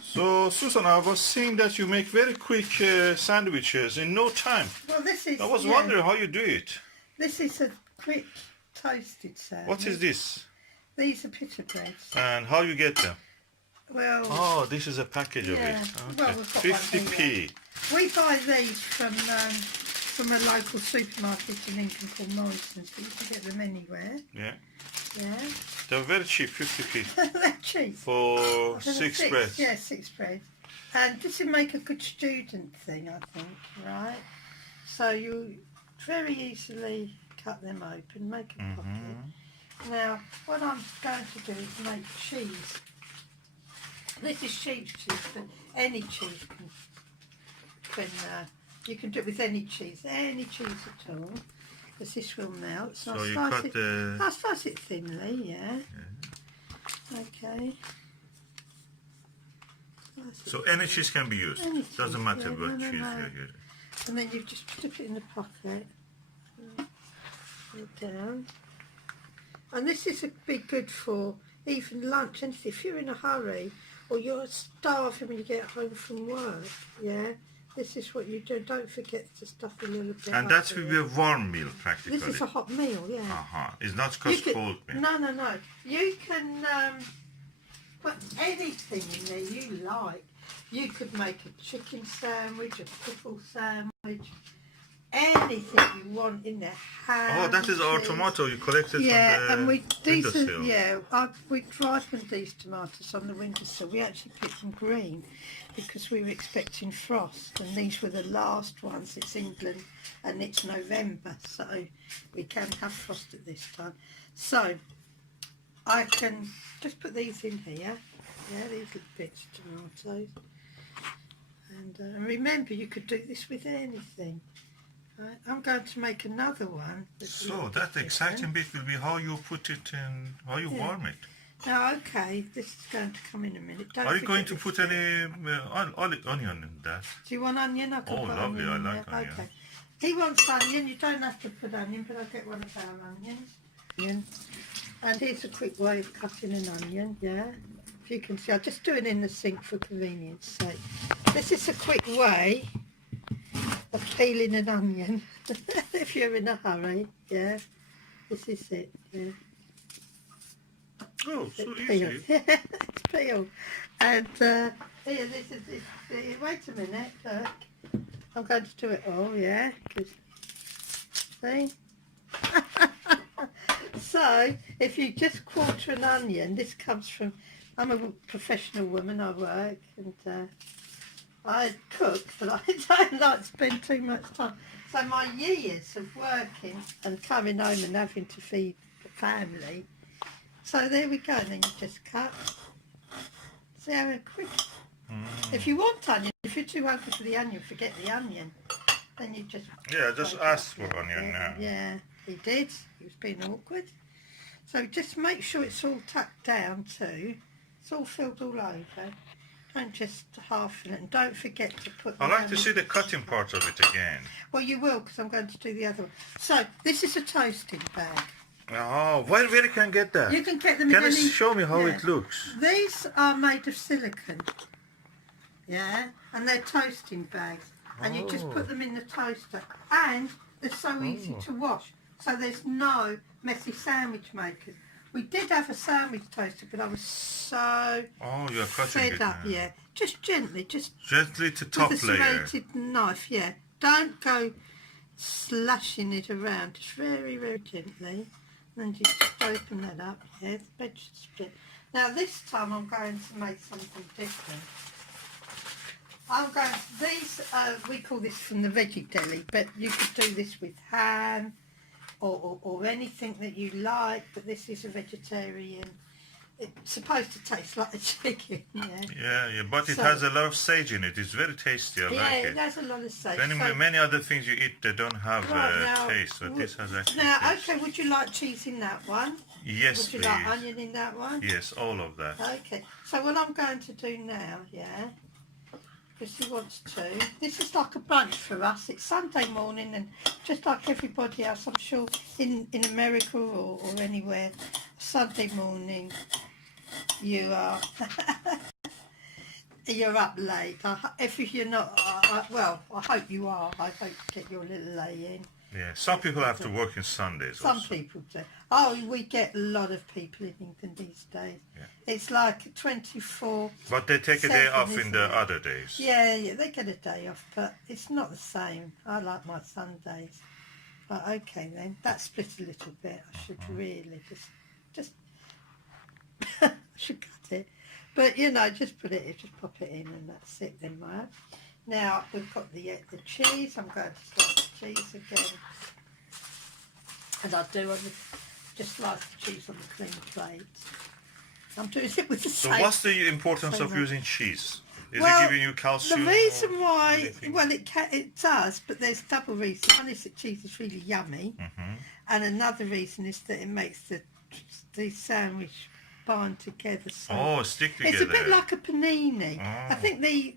So, Susan, I was seeing that you make very quick sandwiches in no time. Well, this is... I was wondering how you do it. This is a quick toasted sandwich. What is this? These are pita breads. And how you get them? Well... Oh, this is a package of it. Okay. Well, we've got 50p. We buy these from a local supermarket in England called Morrison's, but you can get them anywhere. Yeah. Yeah. They're very cheap, 50p. They're cheap. For six breads. Yeah, 6 breads. And this would make a good student thing, I think, right? So you very easily cut them open, make a pocket. Now, what I'm going to do is make cheese. This is sheep's cheese, but any cheese can you can do it with any cheese at all, because this will melt. So I'll slice it thinly, yeah. Okay. So any cheese can be used. Doesn't matter what cheese you're using. And then you just slip it in the pocket. Put it down. And this is be good for even lunch. And if you're in a hurry or you're starving when you get home from work, yeah, this is what you do. Don't forget to stuff a little bit. And that will be a warm meal, practically. This is a hot meal, yeah. It's not just cold meal. No. You can put anything in there you like. You could make a chicken sandwich, a pickle sandwich, anything you want in there. Ham, that is our tomato you collected from the windowsill. We ripened these tomatoes on the windowsill. We actually picked them green because we were expecting frost, and these were the last ones. It's England and it's November, so we can have frost at this time. So I can just put these in here. Yeah, these little bits of tomatoes. And remember, you could do this with anything. Right, I'm going to make another one. So that exciting bit will be how you put it in, how you warm it. Now, okay, this is going to come in a minute. Are you going to put any onion in that? Do you want onion? I can put lovely, onion I like onion. Okay. He wants onion. You don't have to put onion, but I'll get one of our onions. And here's a quick way of cutting an onion, yeah. If you can see, I'll just do it in the sink for convenience sake. This is a quick way of peeling an onion if you're in a hurry, yeah. This is it, yeah. Oh, so easy. It's peeled. And here, this is it. Wait a minute, look. I'm going to do it all, yeah. See? So, if you just quarter an onion, this comes from... I'm a professional woman, I work, and I cook, but I don't like to spend too much time. So my years of working and coming home and having to feed the family. So there we go, and then you just cut. See how quick. If you want onion, if you're too hungry for the onion, forget the onion. Then you just... Yeah, just ask for onion now. Yeah, he did. He was being awkward. So just make sure it's all tucked down too. It's all filled all over. Don't just half it, and don't forget to put... I'd like to see the cutting part of it again. Well, you will, because I'm going to do the other one. So, this is a toasting bag. Oh, where you can get that? You can get them Can you show me how it looks? These are made of silicone. Yeah, and they're toasting bags. And you just put them in the toaster. And they're so easy to wash. So there's no messy sandwich makers. We did have a sandwich toaster, but I was so you're cutting fed up. Yeah, just gently to top with a layer. serrated knife. Yeah, don't go slashing it around. Just very, very gently, and then you just open that up. Yeah, the veg split. Now this time I'm going to make something different. I'm going to, these we call this from the Veggie Deli, but you could do this with ham. Or anything that you like, but this is a vegetarian. It's supposed to taste like a chicken, Yeah, but it has a lot of sage in it. It's very tasty, I like it. Yeah, it has a lot of sage. Many other things you eat, they don't have taste, but this has actually taste. Okay, would you like cheese in that one? Yes, please. Would you like onion in that one? Yes, all of that. Okay, so what I'm going to do now, because she wants to. This is like a brunch for us. It's Sunday morning, and just like everybody else, I'm sure in America or anywhere, Sunday morning you are You're up late. If you're not, well, I hope you are. I hope you get your little lay in. Yeah, some people have to work on Sundays Some also. people do. Oh, we get a lot of people in England these days. Yeah. It's like 24. But they take a day off in isn't the it? other days. Yeah, they get a day off, but it's not the same. I like my Sundays. But okay then, that split a little bit. I should really just I should cut it. But you know, just put it, just pop it in, and that's it then, right? Now we've got the cheese. I'm going to slice the cheese again, and I just slice the cheese on the clean plate. I'm doing it with the So same. what's the importance of using cheese? Is Well, it giving you calcium? The reason or why, anything? well, it does, but there's double reason. One is that cheese is really yummy, and another reason is that it makes the sandwich bind together. So stick together. it's a bit like a panini. Oh. I think the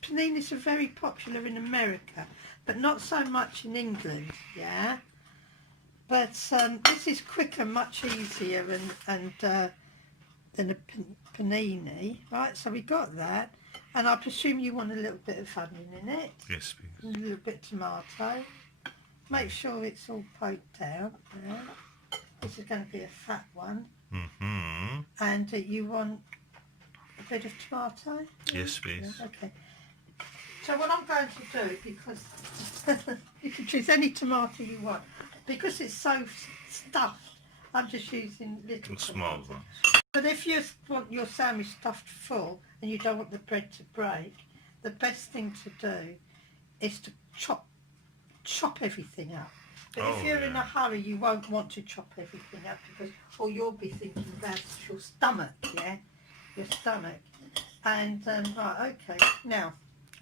paninis are very popular in America, but not so much in England. Yeah, but this is quicker, much easier, and than a panini, right? So we got that. And I presume you want a little bit of onion in it. Yes, please. And a little bit of tomato. Make sure it's all poked down. Yeah. This is going to be a fat one. And you want a bit of tomato? Yes, please. Yeah, okay. So what I'm going to do, because you can choose any tomato you want, because it's so stuffed, I'm just using little Small tomatoes. one. But if you want your sandwich stuffed full and you don't want the bread to break, the best thing to do is to chop everything up. But if you're in a hurry, you won't want to chop everything up, because all you'll be thinking about is your stomach, yeah? Your stomach. And, right, okay, now.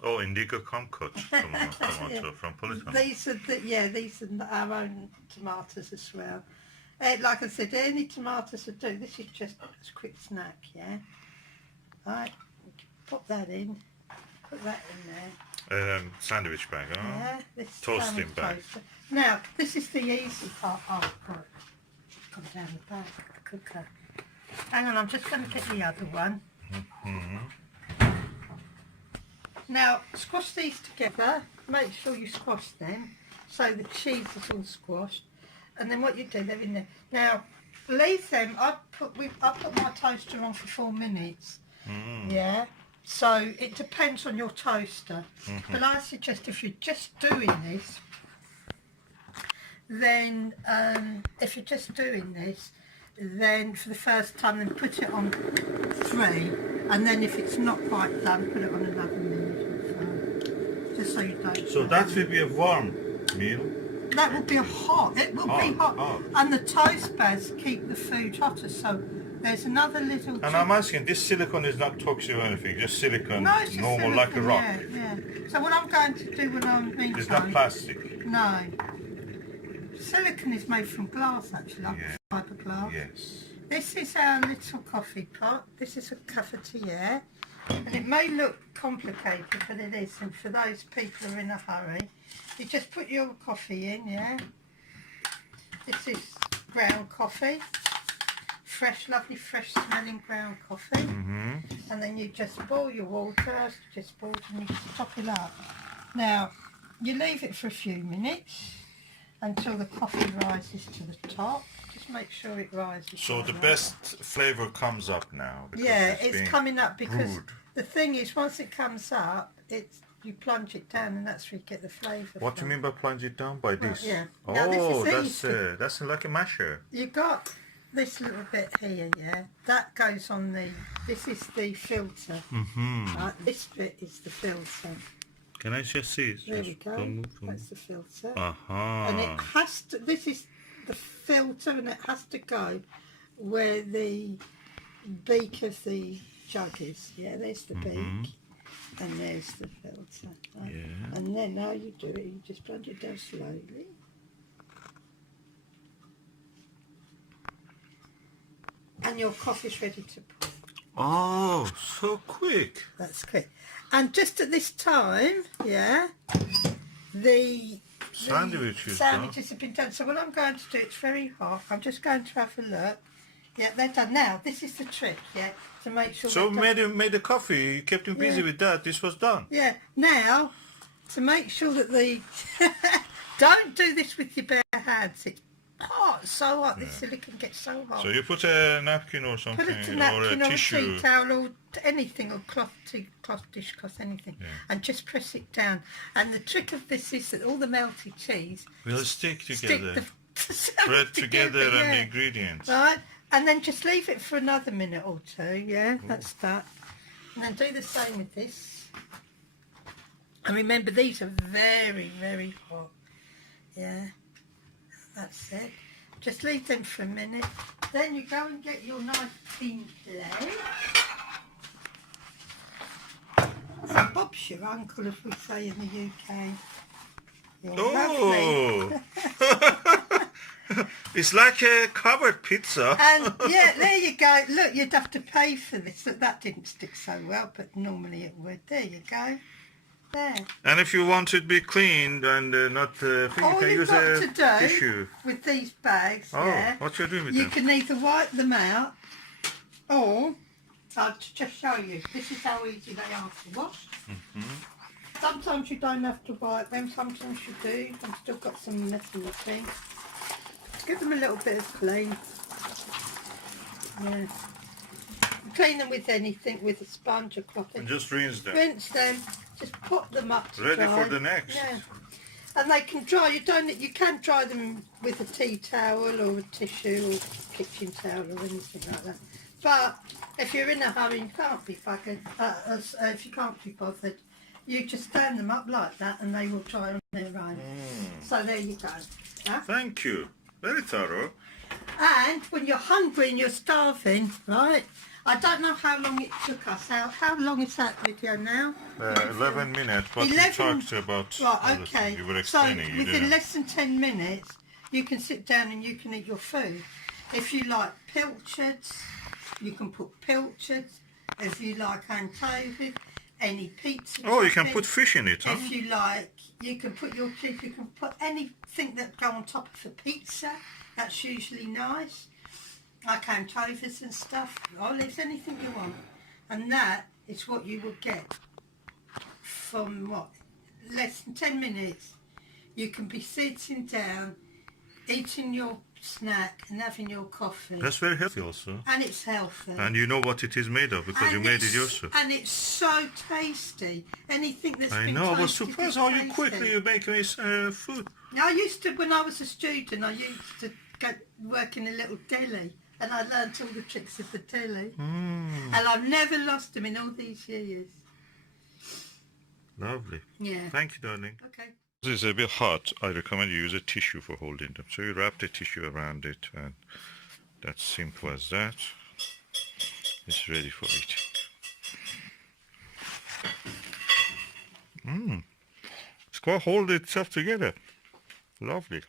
Oh, indigo kumquat tomato from Politan. These are our own tomatoes as well. Like I said, any tomatoes would do. This is just a quick snack, yeah? Right, pop that in. Put that in there. Sandwich bag, huh? Yeah, this Toasting bag. toaster. Now, this is the easy part. Oh, God. It's gone down the back of the cooker. Hang on, I'm just going to get the other one. Now, squash these together. Make sure you squash them so the cheese is all squashed. And then what you do, they're in there. Now, leave them. I put my toaster on for 4 minutes. Yeah. So it depends on your toaster. But I suggest if you're just doing this, then then for the first time, then put it on 3, and then if it's not quite done, put it on another minute or so, just so you don't. So that will be a warm meal. That will be hot. It will be hot. And the toast bags keep the food hotter. So there's another little. And I'm asking, this silicone is not toxic or anything, just silicone, no, it's just normal, silicone, like a rock. Yeah. So what I'm going to do when I'm making It's not plastic. No. Silicone is made from glass, actually, like fiberglass. Yes. This is our little coffee pot. This is a cafetiere. And it may look complicated, but it isn't. For those people who are in a hurry, you just put your coffee in, yeah? This is ground coffee. Fresh, lovely, fresh smelling ground coffee. And then you just boil your water, just boil and you just top it up. Now, you leave it for a few minutes until the coffee rises to the top. Just make sure it rises. So like the that. best flavour comes up now. Yeah, it's coming up because brewed. the thing is, once it comes up, you plunge it down, and that's where you get the flavour. What do you mean by plunge it down? By this? yeah. Oh, Now, this is that's like a masher. You got this little bit here, yeah. That goes on the. This is the filter. Right, this bit is the filter. Can I just see it? There we go. That's the filter. Uh-huh. And it has to. This is the filter, and it has to go where the beak of the jug is. Yeah, there's the beak, and there's the filter. Right? Yeah. And then how you do it, you just plunge it down slowly. And your coffee's ready to pour. Oh, so quick. That's quick. And just at this time, yeah, the Sandwiches have been done. So what I'm going to do, it's very hot. I'm just going to have a look. Yeah, they're done. Now, this is the trick, yeah, to make sure... So made the coffee, you kept him busy with that, this was done. Yeah, now, to make sure that the... Don't do this with your bare hands. It's hot, so hot. This silicone gets so hot. So you put a napkin or something, Put a napkin or a or tissue. a tea towel or anything, or dishcloth, anything, and just press it down. And the trick of this is that all the melted cheese will stick together. Spread together and the ingredients. Right, and then just leave it for another minute or two. Yeah, that's that. And then do the same with this. And remember, these are very, very hot. Yeah, that's it. Just leave them for a minute. Then you go and get your nice clean plate. And Bob's your uncle, as we say in the UK. You're lovely. It's like a covered pizza. And yeah, there you go. Look, you'd have to pay for this. Look, that didn't stick so well, but normally it would. There you go. There. And if you want it to be cleaned and not you All can you've use got a to do tissue. with these bags, What you're doing with you them? can either wipe them out, or I'll just show you. This is how easy they are to wash. Sometimes you don't have to wipe them. Sometimes you do. I've still got some mess in the sink. Give them a little bit of clean. Yeah. Clean them with anything, with a sponge or cloth. And just rinse them. Rinse them. Just put them up to Ready dry. for the next. Yeah. And they can dry. You can dry them with a tea towel or a tissue or kitchen towel or anything like that. But if you're in a hurry and can't be fucking, if you can't be bothered, you just stand them up like that and they will dry on their own. So there you go. Yeah? Thank you. Very thorough. And when you're hungry and you're starving, right? I don't know how long it took us. How long is that video now? 11 minutes, but 11 we talked about right, okay. you were explaining. So within less than 10 minutes, you can sit down and you can eat your food. If you like pilchards, you can put pilchards. If you like anchovies, any pizza. Oh, you can topping. put fish in it, huh? If you like, you can put your cheese. You can put anything that go on top of a pizza. That's usually nice. Like anchovies and stuff, olives, anything you want. And that is what you will get from what? Less than 10 minutes. You can be sitting down, eating your snack and having your coffee. That's very healthy also. And it's healthy. And you know what it is made of because you made it yourself. And it's so tasty. Anything that's been I know, I was toasted surprised is how tasty. quickly you make this food. I used to, when I was a student, I used to go work in a little deli. And I learnt all the tricks of the deli. And I've never lost them in all these years. Lovely. Yeah. Thank you, darling. Okay. This is a bit hot. I recommend you use a tissue for holding them. So you wrap the tissue around it and that's simple as that. It's ready for eating. It's quite hold itself together. Lovely.